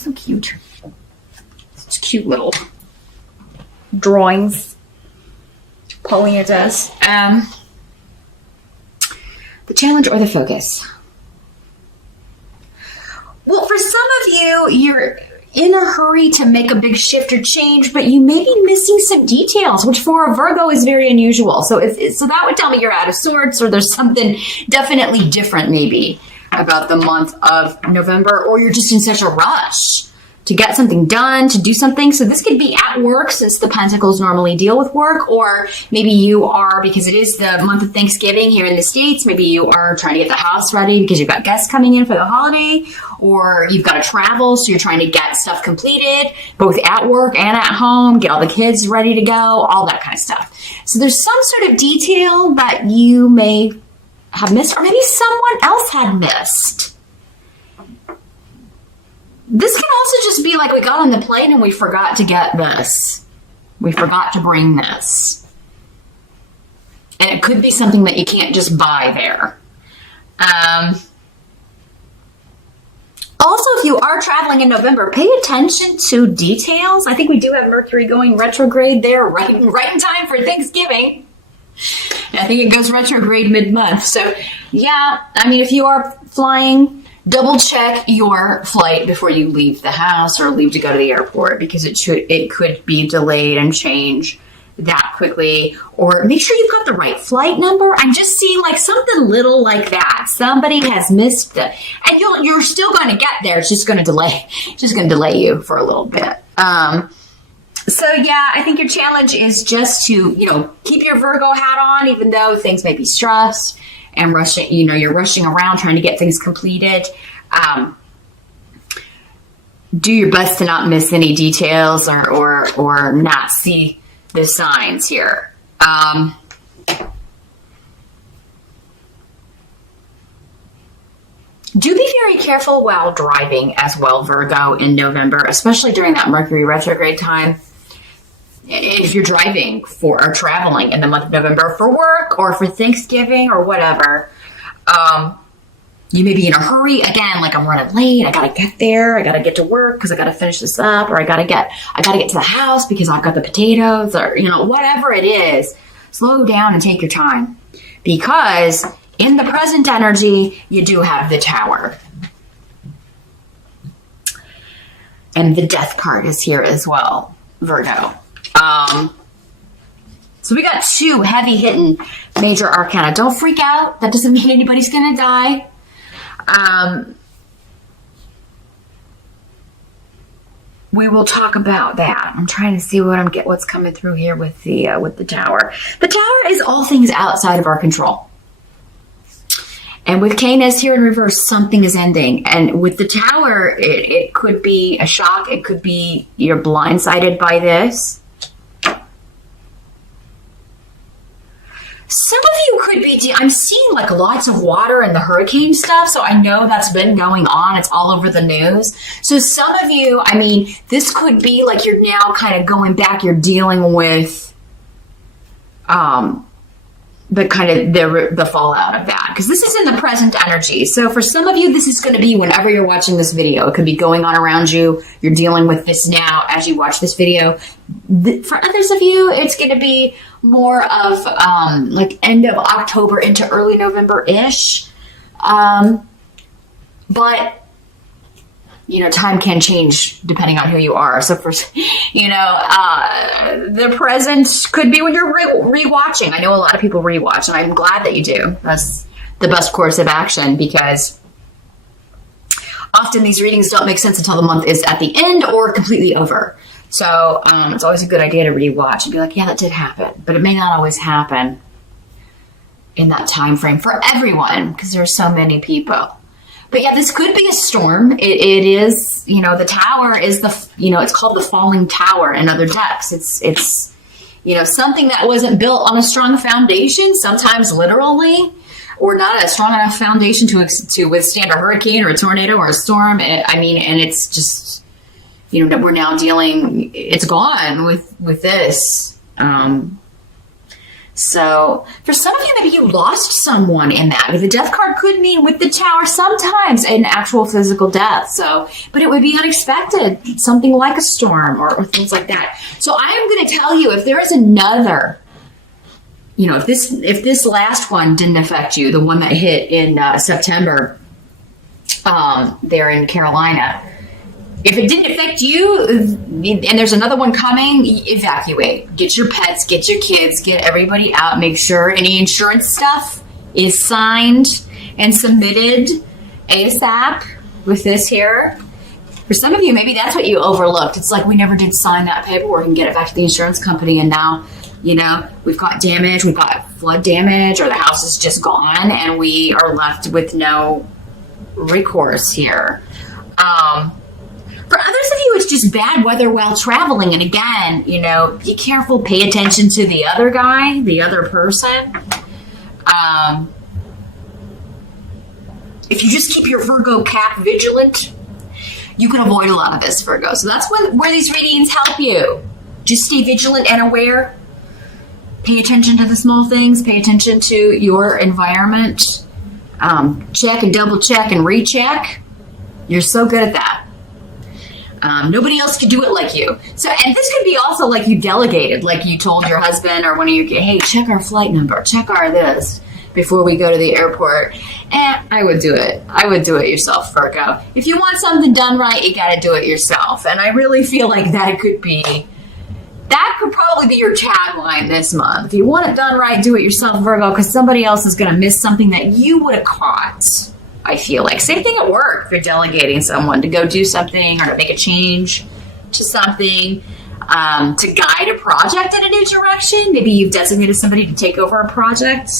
so cute. Such cute little drawings. Paulina does. The challenge or the focus? Well, for some of you, you're in a hurry to make a big shift or change, but you may be missing some details, which for a Virgo is very unusual. So so that would tell me you're out of sorts, or there's something definitely different maybe about the month of November, or you're just in such a rush to get something done, to do something. So this could be at work, since the Pentacles normally deal with work, or maybe you are, because it is the month of Thanksgiving here in the States, maybe you are trying to get the house ready because you've got guests coming in for the holiday, or you've got to travel, so you're trying to get stuff completed, both at work and at home, get all the kids ready to go, all that kind of stuff. So there's some sort of detail that you may have missed, or maybe someone else had missed. This can also just be like we got on the plane and we forgot to get this. We forgot to bring this. And it could be something that you can't just buy there. Also, if you are traveling in November, pay attention to details. I think we do have Mercury going retrograde there right in time for Thanksgiving. And I think it goes retrograde mid-month. So, yeah, I mean, if you are flying, double check your flight before you leave the house or leave to go to the airport, because it could be delayed and change that quickly. Or make sure you've got the right flight number. I'm just seeing like something little like that. Somebody has missed it, and you're still going to get there. It's just going to delay you for a little bit. So yeah, I think your challenge is just to, keep your Virgo hat on, even though things may be stressed and rushing, you're rushing around trying to get things completed. Do your best to not miss any details or not see the signs here. Do be very careful while driving as well, Virgo, in November, especially during that Mercury retrograde time. If you're driving or traveling in the month of November for work or for Thanksgiving or whatever, you may be in a hurry. Again, like I'm running late. I got to get there. I got to get to work because I got to finish this up, or I got to get to the house because I've got the potatoes, or, whatever it is. Slow down and take your time, because in the present energy, you do have the Tower. And the Death card is here as well, Virgo. So we got two heavy hitting major arcana. Don't freak out. That doesn't mean anybody's going to die. We will talk about that. I'm trying to see what's coming through here with the Tower. The Tower is all things outside of our control. And with Canis here in reverse, something is ending. And with the Tower, it could be a shock. It could be you're blindsided by this. Some of you could be, I'm seeing like lots of water and the hurricane stuff. So I know that's been going on. It's all over the news. So some of you, this could be like you're now kind of going back. You're dealing with the fallout of that, because this is in the present energy. So for some of you, this is going to be whenever you're watching this video. It could be going on around you. You're dealing with this now as you watch this video. For others of you, it's going to be more of like end of October into early November-ish. But time can change depending on who you are. So for, the present could be when you're rewatching. I know a lot of people rewatch, and I'm glad that you do. That's the best course of action, because often these readings don't make sense until the month is at the end or completely over. So it's always a good idea to rewatch and be like, yeah, that did happen. But it may not always happen in that time frame for everyone, because there's so many people. But yeah, this could be a storm. It is, the Tower is it's called the Falling Tower in other decks. It's something that wasn't built on a strong foundation, sometimes literally, or not a strong enough foundation to withstand a hurricane or a tornado or a storm. And it's just, we're now dealing, it's gone with this. So for some of you, maybe you lost someone in that. The death card could mean with the Tower sometimes an actual physical death. So, but it would be unexpected, something like a storm or things like that. So I am going to tell you, if there is another, if this last one didn't affect you, the one that hit in September, there in Carolina, if it didn't affect you and there's another one coming, evacuate. Get your pets, get your kids, get everybody out. Make sure any insurance stuff is signed and submitted ASAP with this here. For some of you, maybe that's what you overlooked. It's like we never did sign that paperwork and get it back to the insurance company. And now, we've got damage, we've got flood damage, or the house is just gone and we are left with no recourse here. For others of you, it's just bad weather while traveling. And again, be careful, pay attention to the other guy, the other person. If you just keep your Virgo cap vigilant, you can avoid a lot of this, Virgo. So that's where these readings help you. Just stay vigilant and aware. Pay attention to the small things. Pay attention to your environment. Check and double check and recheck. You're so good at that. Nobody else could do it like you. So, and this could be also like you delegated, like you told your husband or one of your kids, hey, check our flight number, check our this before we go to the airport. And I would do it. I would do it yourself, Virgo. If you want something done right, you got to do it yourself. And I really feel like that could probably be your tagline this month. If you want it done right, do it yourself, Virgo, because somebody else is going to miss something that you would have caught. I feel like same thing at work. If you're delegating someone to go do something or to make a change to something, to guide a project in a new direction. Maybe you've designated somebody to take over a project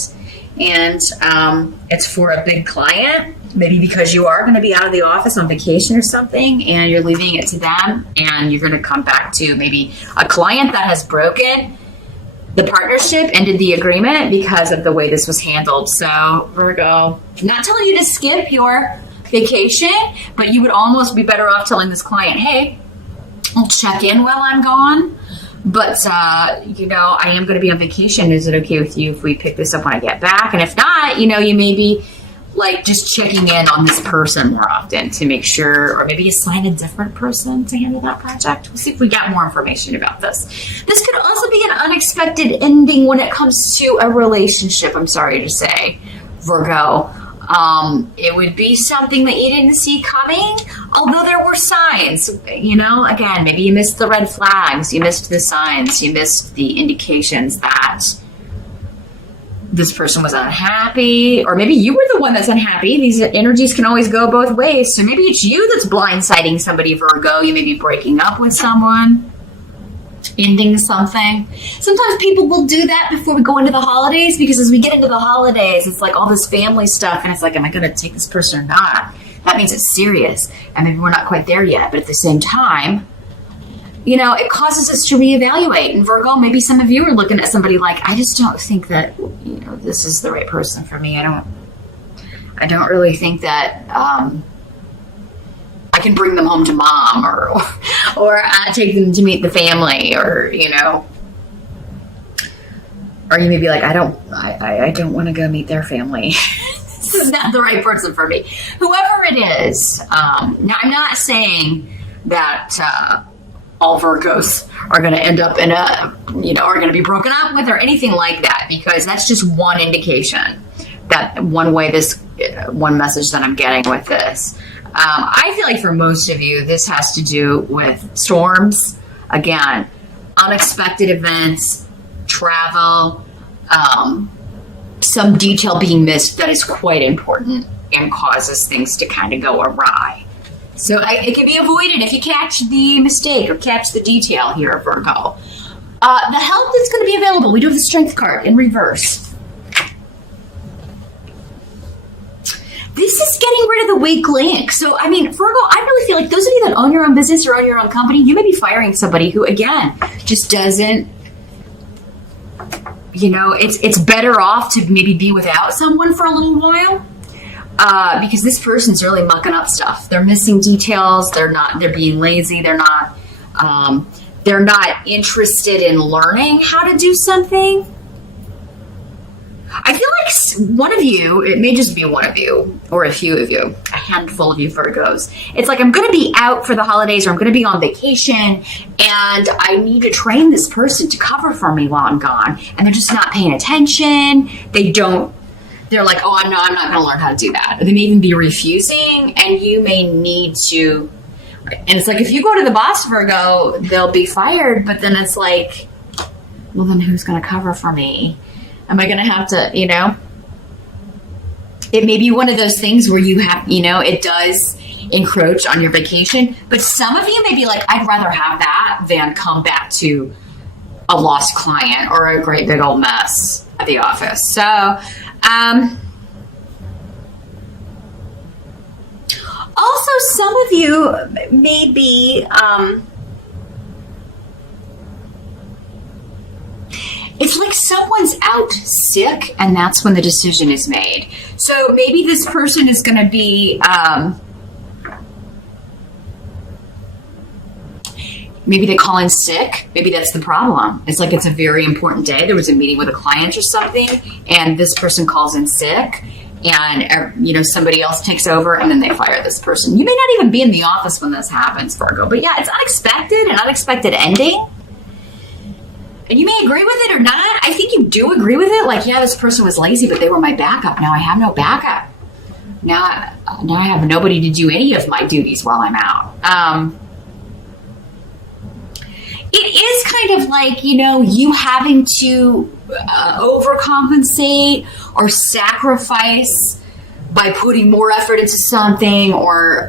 and it's for a big client. Maybe because you are going to be out of the office on vacation or something and you're leaving it to them and you're going to come back to maybe a client that has broken the partnership, ended the agreement because of the way this was handled. So, Virgo, I'm not telling you to skip your vacation, but you would almost be better off telling this client, hey, I'll check in while I'm gone, but, I am going to be on vacation. Is it okay with you if we pick this up when I get back? And if not, you may be like just checking in on this person more often to make sure, or maybe assign a different person to handle that project. We'll see if we got more information about this. This could also be an unexpected ending when it comes to a relationship, I'm sorry to say, Virgo. It would be something that you didn't see coming, although there were signs. Again, maybe you missed the red flags, you missed the signs, you missed the indications that this person was unhappy, or maybe you were the one that's unhappy. These energies can always go both ways. So maybe it's you that's blindsiding somebody, Virgo. You may be breaking up with someone, ending something. Sometimes people will do that before we go into the holidays, because as we get into the holidays, it's like all this family stuff, and it's like, am I going to take this person or not? That means it's serious, and maybe we're not quite there yet. But at the same time, it causes us to reevaluate. And Virgo, maybe some of you are looking at somebody like, I just don't think that, this is the right person for me. I don't really think that I can bring them home to mom or take them to meet the family, or you may be like, I don't want to go meet their family. This is not the right person for me. Whoever it is. Now, I'm not saying that all Virgos are going to end up in are going to be broken up with or anything like that, because that's just one indication, that one message that I'm getting with this. I feel like for most of you, this has to do with storms. Again, unexpected events, travel, some detail being missed that is quite important and causes things to kind of go awry. So it can be avoided if you catch the mistake or catch the detail here, Virgo. The help that's going to be available, we do have the Strength card in reverse. This is getting rid of the weak link. So, Virgo, I really feel like those of you that own your own business or own your own company, you may be firing somebody who, again, just doesn't, it's better off to maybe be without someone for a little while. Because this person's really mucking up stuff. They're missing details. They're being lazy. They're not interested in learning how to do something. I feel like one of you, it may just be one of you or a few of you, a handful of you Virgos. It's like, I'm going to be out for the holidays or I'm going to be on vacation and I need to train this person to cover for me while I'm gone. And they're just not paying attention. They're like, oh, I'm not going to learn how to do that. Or they may even be refusing and you may need to. And it's like, if you go to the boss, Virgo, they'll be fired. But then it's like, well, then who's going to cover for me? Am I going to have to, it may be one of those things where you have, it does encroach on your vacation. But some of you may be like, I'd rather have that than come back to a lost client or a great big old mess at the office. So, also some of you may be, it's like someone's out sick and that's when the decision is made. So maybe this person is going to be, maybe they call in sick. Maybe that's the problem. It's like, it's a very important day. There was a meeting with a client or something and this person calls in sick and, somebody else takes over and then they fire this person. You may not even be in the office when this happens, Virgo. But yeah, it's unexpected, an unexpected ending. And you may agree with it or not. I think you do agree with it. Like, yeah, this person was lazy, but they were my backup. Now I have no backup. Now I have nobody to do any of my duties while I'm out. It is kind of like, you having to overcompensate or sacrifice by putting more effort into something or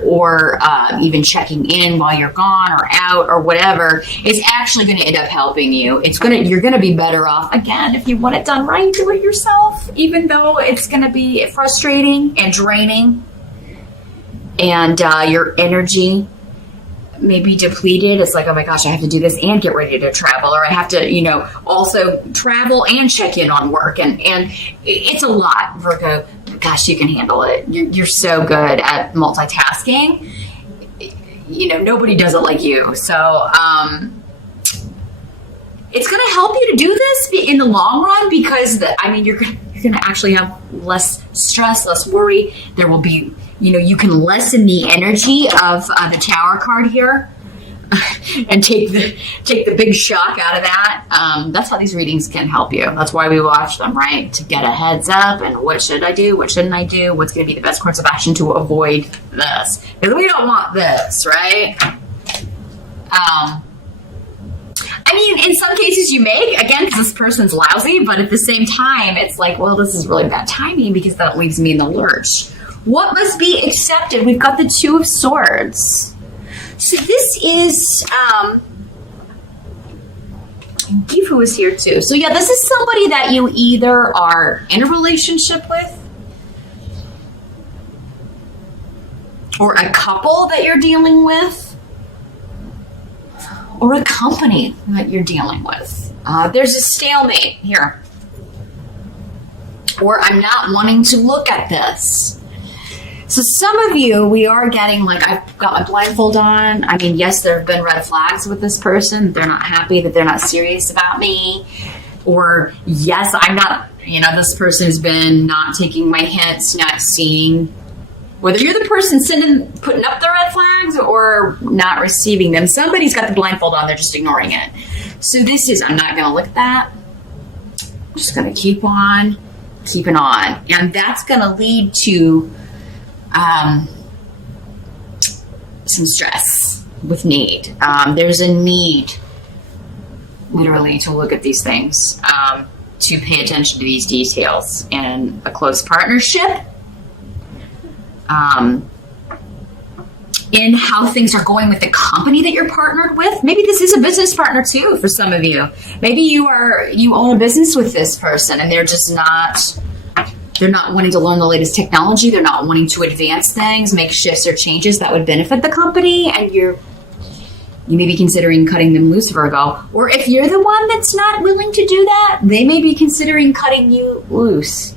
even checking in while you're gone or out or whatever is actually going to end up helping you. You're going to be better off, again, if you want it done right, do it yourself, even though it's going to be frustrating and draining and your energy may be depleted. It's like, oh my gosh, I have to do this and get ready to travel, or I have to, also travel and check in on work. And it's a lot, Virgo. Gosh, you can handle it. You're so good at multitasking. Nobody does it like you. So, it's going to help you to do this in the long run because you're going to actually have less stress, less worry. There will be, you can lessen the energy of the Tower card here and take the big shock out of that. That's how these readings can help you. That's why we watch them, right? To get a heads up and what should I do? What shouldn't I do? What's going to be the best course of action to avoid this? Because we don't want this, right? In some cases you may, again, because this person's lousy, but at the same time, it's like, well, this is really bad timing because that leaves me in the lurch. What must be accepted? We've got the Two of Swords. So this is, Gifu is here too. So yeah, this is somebody that you either are in a relationship with or a couple that you're dealing with or a company that you're dealing with. There's a stalemate here. Or I'm not wanting to look at this. So some of you, we are getting like, I've got my blindfold on. Yes, there have been red flags with this person. They're not happy that they're not serious about me. Or yes, I'm not, this person has been not taking my hints, not seeing whether you're the person putting up the red flags or not receiving them. Somebody's got the blindfold on, they're just ignoring it. So this is, I'm not going to look at that. I'm just going to keep on keeping on. And that's going to lead to some stress with need. There's a need, literally, to look at these things, to pay attention to these details in a close partnership. In how things are going with the company that you're partnered with. Maybe this is a business partner too for some of you. Maybe you own a business with this person and they're not wanting to learn the latest technology. They're not wanting to advance things, make shifts or changes that would benefit the company. And you may be considering cutting them loose, Virgo. Or if you're the one that's not willing to do that, they may be considering cutting you loose.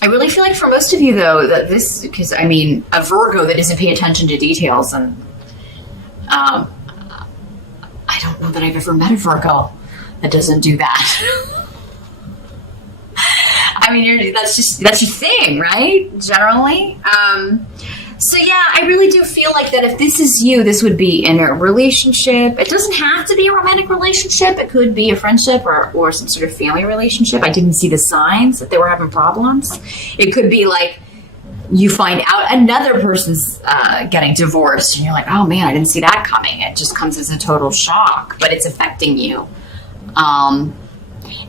I really feel like for most of you, though, that this, because a Virgo that doesn't pay attention to details, and I don't know that I've ever met a Virgo that doesn't do that. I mean, that's your thing, right? Generally. So yeah, I really do feel like that if this is you, this would be in a relationship. It doesn't have to be a romantic relationship. It could be a friendship or some sort of family relationship. I didn't see the signs that they were having problems. It could be like you find out another person's getting divorced and you're like, oh man, I didn't see that coming. It just comes as a total shock, but it's affecting you. And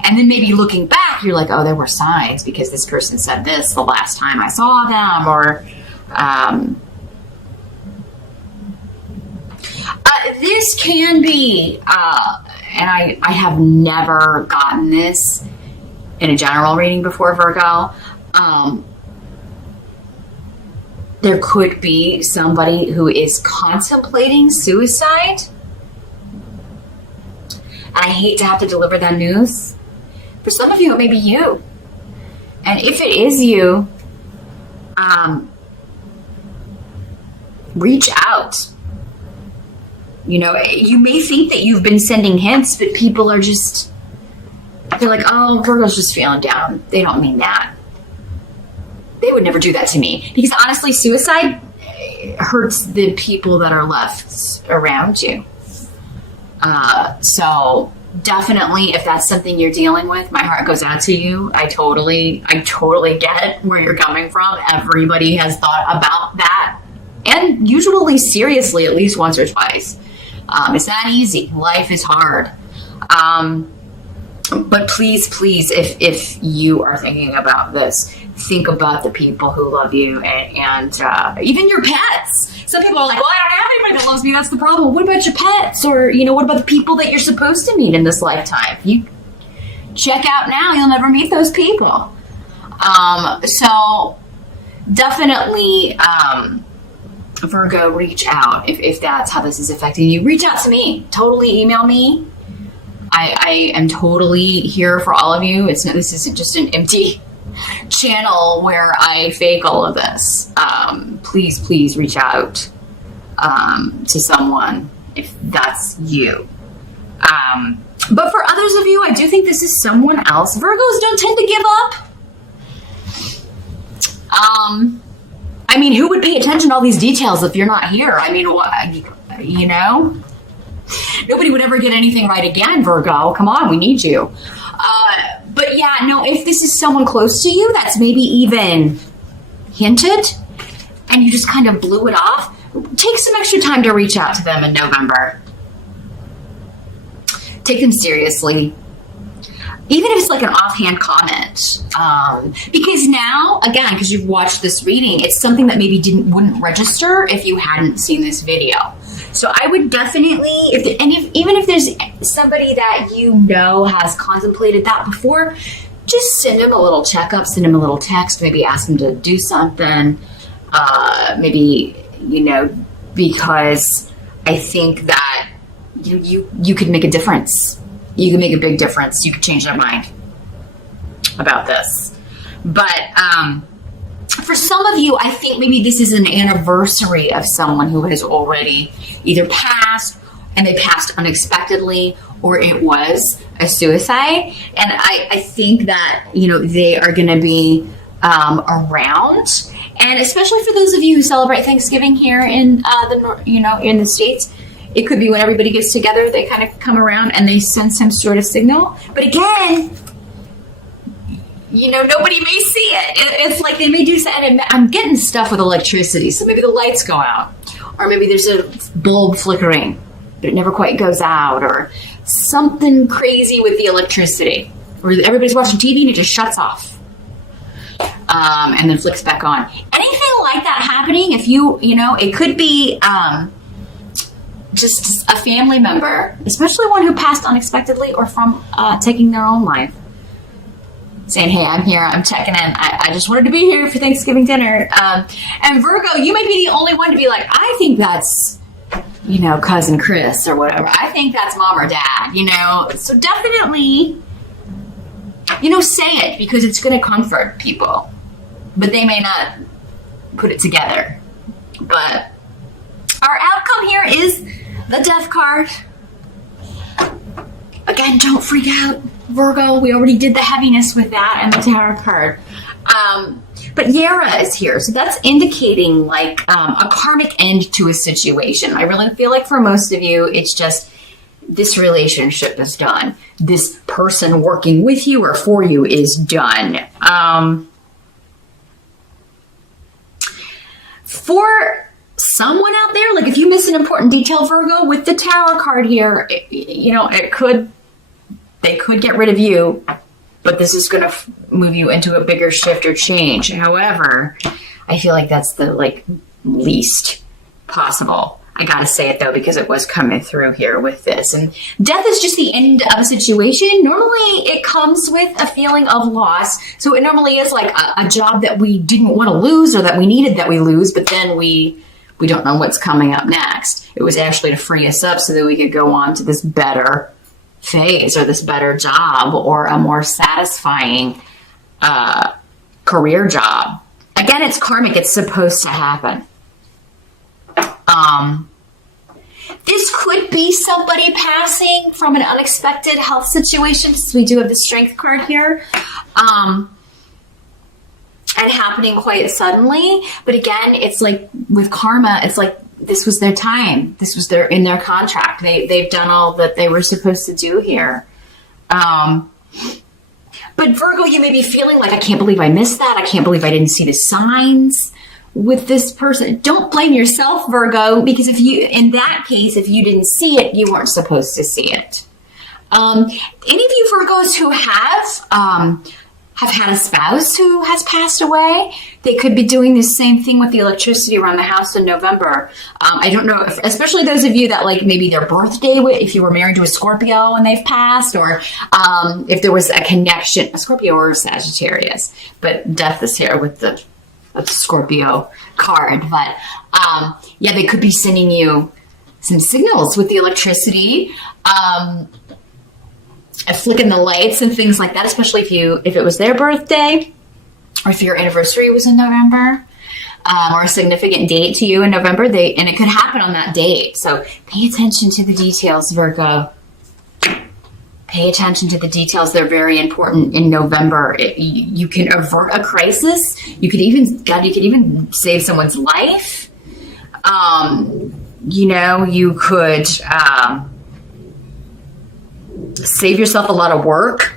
then maybe looking back, you're like, oh, there were signs because this person said this the last time I saw them, or this can be, and I have never gotten this in a general reading before, Virgo. There could be somebody who is contemplating suicide. And I hate to have to deliver that news. For some of you, it may be you. And if it is you, reach out. You know, you may think that you've been sending hints, but people are just, they're like, oh, Virgo's just feeling down. They don't mean that. They would never do that to me. Because honestly, suicide hurts the people that are left around you. So definitely, if that's something you're dealing with, my heart goes out to you. I totally get where you're coming from. Everybody has thought about that, and usually seriously at least once or twice. It's not easy. Life is hard. But please, if you are thinking about this, think about the people who love you and even your pets. Some people are like, well, I don't have anybody that loves me. That's the problem. What about your pets? Or, you know, what about the people that you're supposed to meet in this lifetime? You check out now, you'll never meet those people. So definitely, Virgo, reach out if that's how this is affecting you. Reach out to me. Totally email me. I am totally here for all of you. This isn't just an empty channel where I fake all of this. Please reach out to someone if that's you. But for others of you, I do think this is someone else. Virgos don't tend to give up. I mean, who would pay attention to all these details if you're not here? I mean, what, you know? Nobody would ever get anything right again, Virgo. Come on, we need you. But yeah, no, if this is someone close to you that's maybe even hinted and you just kind of blew it off, take some extra time to reach out to them in November. Take them seriously. Even if it's like an offhand comment. Because now, again, because you've watched this reading, it's something that maybe wouldn't register if you hadn't seen this video. So I would definitely, even if there's somebody that you know has contemplated that before, just send him a little checkup, send him a little text, maybe ask him to do something. Maybe, you know, because I think that you could make a difference. You can make a big difference. You could change their mind about this. But for some of you, I think maybe this is an anniversary of someone who has already either passed, and they passed unexpectedly, or it was a suicide. And I think that, you know, they are going to be around. And especially for those of you who celebrate Thanksgiving here in in the States, it could be when everybody gets together, they kind of come around and they send some sort of signal. But again, you know, nobody may see it. It's like they may do something. I'm getting stuff with electricity, so maybe the lights go out. Or maybe there's a bulb flickering, but it never quite goes out. Or something crazy with the electricity. Or everybody's watching TV and it just shuts off. And then flicks back on. Anything like that happening, if you know, it could be just a family member, especially one who passed unexpectedly or from taking their own life, saying, hey, I'm here, I'm checking in. I just wanted to be here for Thanksgiving dinner. And Virgo, you may be the only one to be like, I think that's, you know, cousin Chris or whatever. I think that's mom or dad, you know. So definitely, you know, say it because it's going to comfort people. But they may not put it together. But our outcome here is the Death card. Again, don't freak out. Virgo, we already did the heaviness with that and the Tower card. But Yara is here, so that's indicating like a karmic end to a situation. I really feel like for most of you, it's just this relationship is done. This person working with you or for you is done. For someone out there, like if you miss an important detail, Virgo, with the Tower card here, they could get rid of you, but this is going to move you into a bigger shift or change. However, I feel like that's the least possible. I gotta say it though, because it was coming through here with this. And death is just the end of a situation. Normally it comes with a feeling of loss. So it normally is like a job that we didn't want to lose or that we needed that we lose, but then we don't know what's coming up next. It was actually to free us up so that we could go on to this better phase or this better job or a more satisfying career job. Again, it's karmic. It's supposed to happen. This could be somebody passing from an unexpected health situation, since we do have the Strength card here, and happening quite suddenly. But again, it's like with karma, it's like this was their time. This was in their contract. They've done all that they were supposed to do here. But Virgo, you may be feeling like, I can't believe I missed that. I can't believe I didn't see the signs with this person. Don't blame yourself, Virgo, because in that case, if you didn't see it, you weren't supposed to see it. Any of you Virgos who have had a spouse who has passed away, they could be doing the same thing with the electricity around the house in November. I don't know, especially those of you that like maybe their birthday, if you were married to a Scorpio and they've passed, or if there was a connection, a Scorpio or a Sagittarius, but death is here with the Scorpio card. But yeah, they could be sending you some signals with the electricity, flicking the lights and things like that, especially if it was their birthday or if your anniversary was in November, or a significant date to you in November, and it could happen on that date. So pay attention to the details, Virgo. Pay attention to the details. They're very important in November. You can avert a crisis. You could even save someone's life. You could save yourself a lot of work.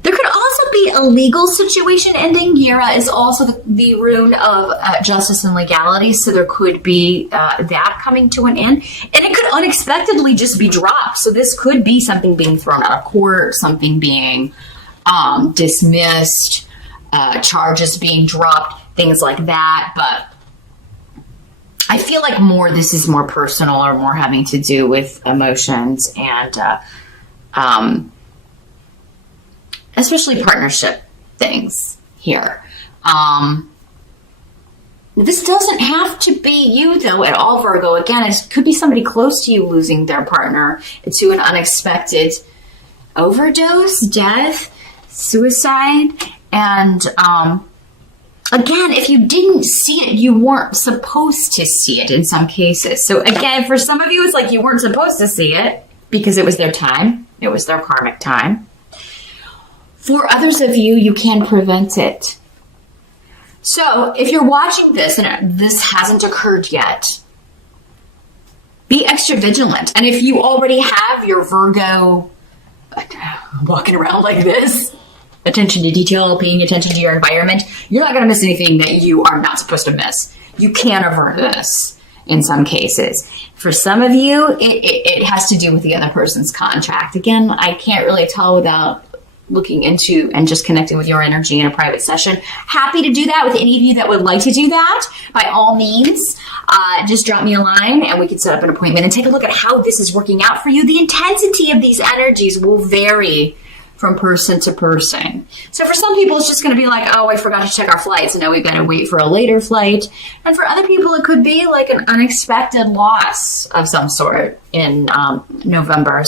There could also be a legal situation ending. Yara is also the rune of justice and legality, so there could be that coming to an end. And it could unexpectedly just be dropped. So this could be something being thrown out of court, something being dismissed, charges being dropped, things like that. But I feel like this is more personal or more having to do with emotions and especially partnership things here. This doesn't have to be you, though, at all, Virgo. Again, it could be somebody close to you losing their partner to an unexpected overdose, death, suicide. And again, if you didn't see it, you weren't supposed to see it in some cases. So again, for some of you, it's like you weren't supposed to see it because it was their time. It was their karmic time. For others of you, you can prevent it. So if you're watching this and this hasn't occurred yet, be extra vigilant. And if you already have your Virgo walking around like this, attention to detail, paying attention to your environment, you're not going to miss anything that you are not supposed to miss. You can avert this in some cases. For some of you, it has to do with the other person's contract. Again, I can't really tell without looking into and just connecting with your energy in a private session. Happy to do that with any of you that would like to do that. By all means, just drop me a line and we can set up an appointment and take a look at how this is working out for you. The intensity of these energies will vary from person to person. So for some people, it's just going to be like, oh, I forgot to check our flights, and now we've got to wait for a later flight. And for other people, it could be like an unexpected loss of some sort in November.